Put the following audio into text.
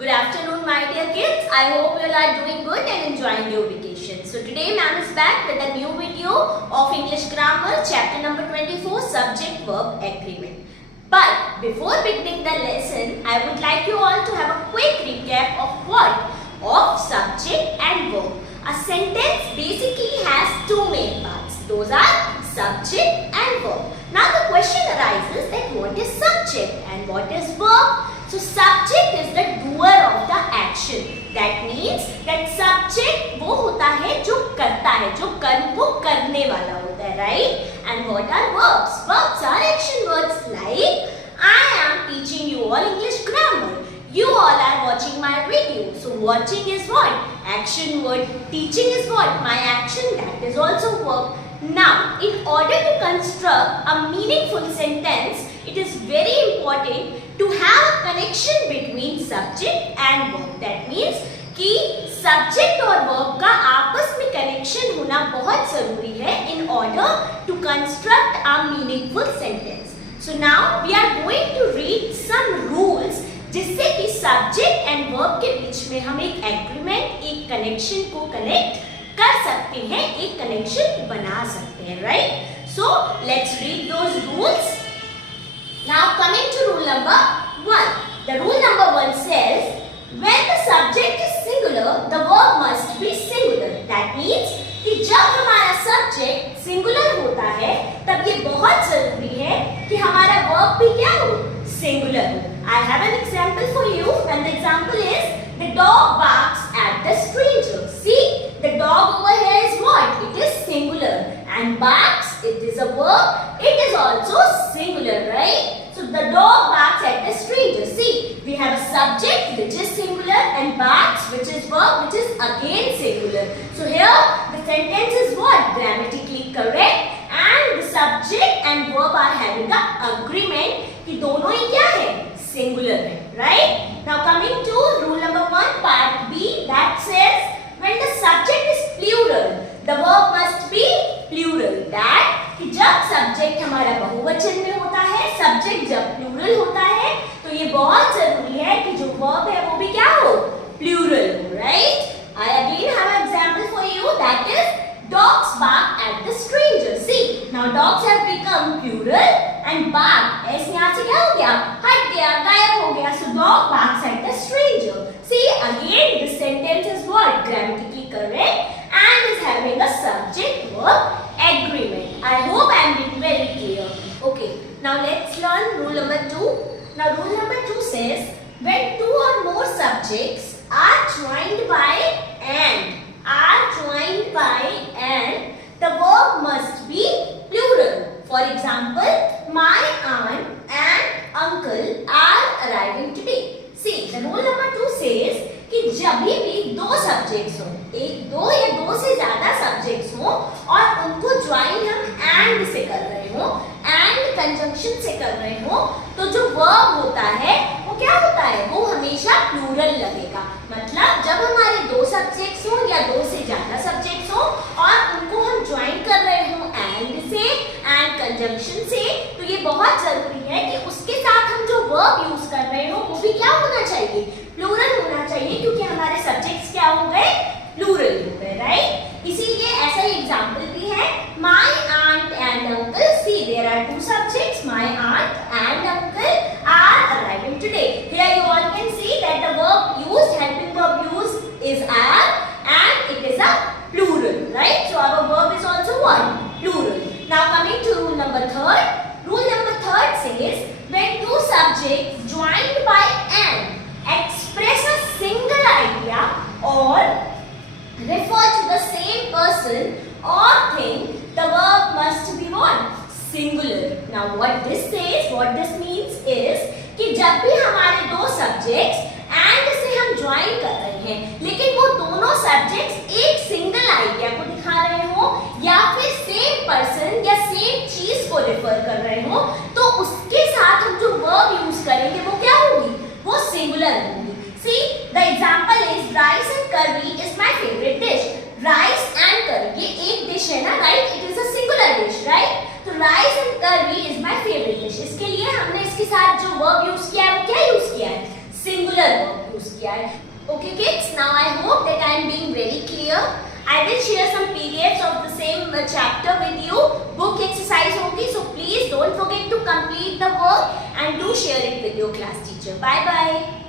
Good afternoon, my dear kids. I hope you all are doing good and enjoying your vacation. So today ma'am is back with a new video of English grammar, chapter number 24, subject verb agreement. But before beginning the lesson, I would like you all to have a quick recap of what? Of subject and verb. A sentence basically has two main parts. Those are subject and verb. Now the question arises that what is subject and what is verb? So subject is the doer of the action. That means that subject वो होता है जो करता है, जो कर्म को करने वाला होता है, right? And what are verbs? Verbs are action words like I am teaching you all English grammar. You all are watching my video. So watching is what? Action word. Teaching is what? My action. That is also verb. Now, in order to construct a meaningful sentence, it is very important to have a connection between subject and verb. That means कि subject और verb का आपस में connection होना बहुत जरूरी है in order to construct a meaningful sentence. So now we are going to read some rules जिससे कि subject and verb के बीच में हम एक agreement, एक connection को connect कर सकते हैं, एक कनेक्शन बना सकते हैं, right? So let's read those rules. Now coming to rule number 1. The rule number 1 says when the subject is singular, the verb must be singular. That means कि जब हमारा subject singular होता है, तब ये बहुत जरूरी है कि हमारा verb भी क्या हो? Singular हो. I have an example for you, and the example is the dog barks at the stranger. See? The dog over here is what? It is singular. And barks, it is a verb. It is also singular, right? So the dog barks at the stranger. See, we have a subject which is singular and barks which is verb which is again singular. So here the sentence is what? Grammatically correct. And the subject and verb are having an agreement कि दोनों ही क्या है? Singular है, right? Now coming to rule number 1, part B, that says when the subject is plural, the verb must be plural. That कि जब subject हमारा बहुवचन में होता है, subject जब plural होता है, तो ये बहुत जरूरी है कि जो verb है वो भी क्या हो? Plural हो, right? I again have an example for you. That is dogs bark at the stranger. See, now dogs have become plural and bark ऐसे यहाँ से क्या हो गया? हट गया, गायब हो गया. So dog barks at the stranger. See, again the sentence is what? Grammatically correct and is having a subject verb agreement. I hope I am being very clear. Okay, now let's learn rule number 2. Now rule number 2 says when two or more subjects are joined by and, the verb must be plural. For example, my aunt and uncle are arriving today. See, the rule number 2 says कि जब भी दो subjects हो, एक, दो या दो से ज्यादा सब्जेक्ट्स हो और उनको ज्वाइन हम एंड से कर रहे हो, एंड कंजंक्शन से कर रहे हो, तो जो वर्ब होता है वो क्या होता है? वो हमेशा प्लूरल लगेगा. मतलब जब हमारे दो सब्जेक्ट्स हो या दो से ज्यादा सब्जेक्ट्स हो और उनको हम ज्वाइन कर रहे हो एंड से, एंड कंजंक्शन से, तो ये बहुत जरूरी है कि उसके साथ हम जो वर्ब यूज कर रहे हो वो भी क्या होना चाहिए? प्लूरल होना चाहिए, क्योंकि हमारे सब्जेक्ट्स क्या हो गए? प्लूरल हो गए, राइट? इसीलिए ऐसा ही एग्जांपल भी है. My aunt and uncle. See, there are two subjects. My aunt and uncle are arriving today. Here you all can see that the verb used, helping verb used is are and it is a plural, right? So our verb is also what? Plural. Now coming to rule number 3. Rule number 3 says when two subjects joined by and express a single idea or refer to the same person or thing, the verb must be what? Singular. Now what this says, what this means is कि जब भी हमारे दो subjects and से हम join कर रहे हैं, लेकिन वो दोनों सब्जेक्ट्स एक सिंगल आइडिया को दिखा रहे हो या फिर सेम पर्सन या सेम चीज को रेफर कर रहे हो, तो उसके साथ हम जो वर्ब यूज करेंगे वो क्या होगी? वो सिंगुलर होगी. See, the example is rice and curry is my favourite dish. Rice and curry, ये एक डिश है ना, right? It is a singular dish, right? तो rice and curry is my favourite dish. इसके लिए हमने इसके साथ जो वर्ब यूज किया है वो क्या यूज किया है? सिंगुलर वर्ब यूज किया. किया है. Okay kids, now I hope that I am being very clear. I will share some PDFs of the same chapter with you. Book exercise होगी, so please don't forget to complete the work and do share it with your class teacher. Bye bye.